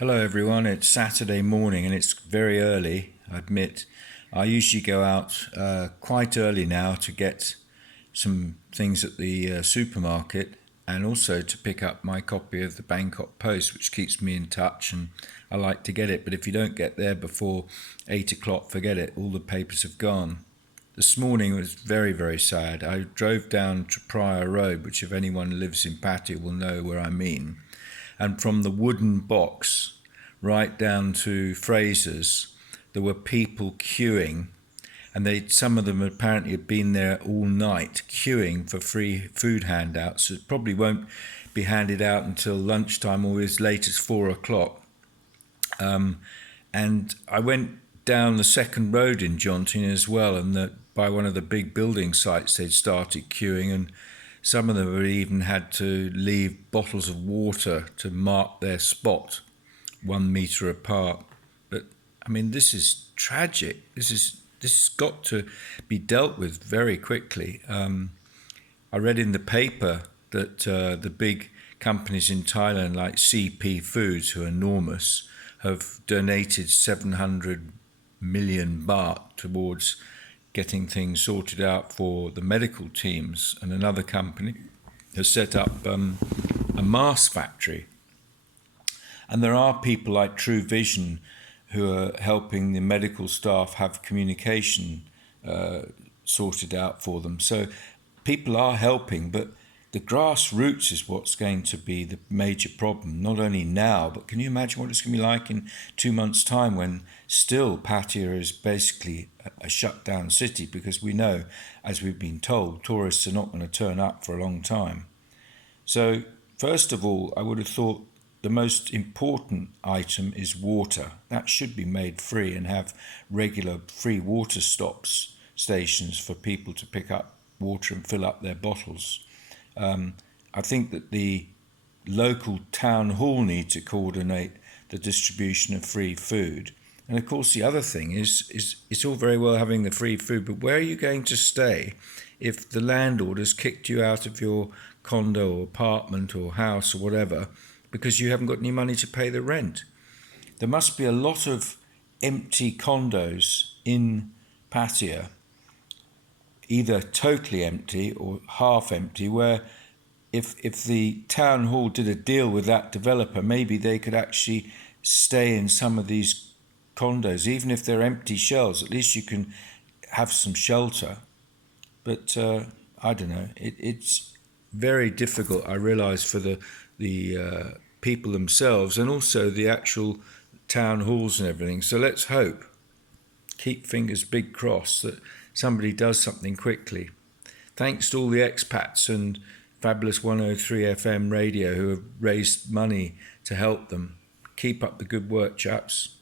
Hello everyone, it's Saturday morning and it's very early, I admit. I usually go out quite early now to get some things at the supermarket and also to pick up my copy of the Bangkok Post, which keeps me in touch, and I like to get it. But if you don't get there before 8 o'clock, forget it, all the papers have gone. This morning was very, very sad. I drove down to Praya Road, which if anyone lives in Pattaya will know where I mean. And from the wooden box right down to Fraser's, there were people queuing, and some of them apparently had been there all night queuing for free food handouts. It probably won't be handed out until lunchtime or as late as 4 o'clock. And I went down the second road in Jontin as well, and by one of the big building sites they'd started queuing, and some of them had even had to leave bottles of water to mark their spot 1 meter apart. But I mean, this is tragic. This has got to be dealt with very quickly. I read in the paper that the big companies in Thailand, like CP Foods, who are enormous, have donated 700 million baht towards getting things sorted out for the medical teams, and another company has set up a mask factory. And there are people like True Vision who are helping the medical staff have communication sorted out for them. So people are helping, but the grassroots is what's going to be the major problem, not only now, but can you imagine what it's going to be like in 2 months' time when still Pattaya is basically a shut down city, because we know, as we've been told, tourists are not going to turn up for a long time. So, first of all, I would have thought the most important item is water. That should be made free and have regular free water stops, stations for people to pick up water and fill up their bottles. I think that the local town hall need to coordinate the distribution of free food. And of course, the other thing is it's all very well having the free food, but where are you going to stay if the landlord has kicked you out of your condo or apartment or house or whatever because you haven't got any money to pay the rent? There must be a lot of empty condos in Pattaya, either totally empty or half empty, where if the town hall did a deal with that developer, maybe they could actually stay in some of these condos, even if they're empty shells. At least you can have some shelter. But I don't know. It's very difficult, I realise, for the people themselves and also the actual town halls and everything. So let's hope, keep fingers big crossed, that somebody does something quickly. Thanks to all the expats and Fabulous 103 FM radio who have raised money to help them. Keep up the good work, chaps.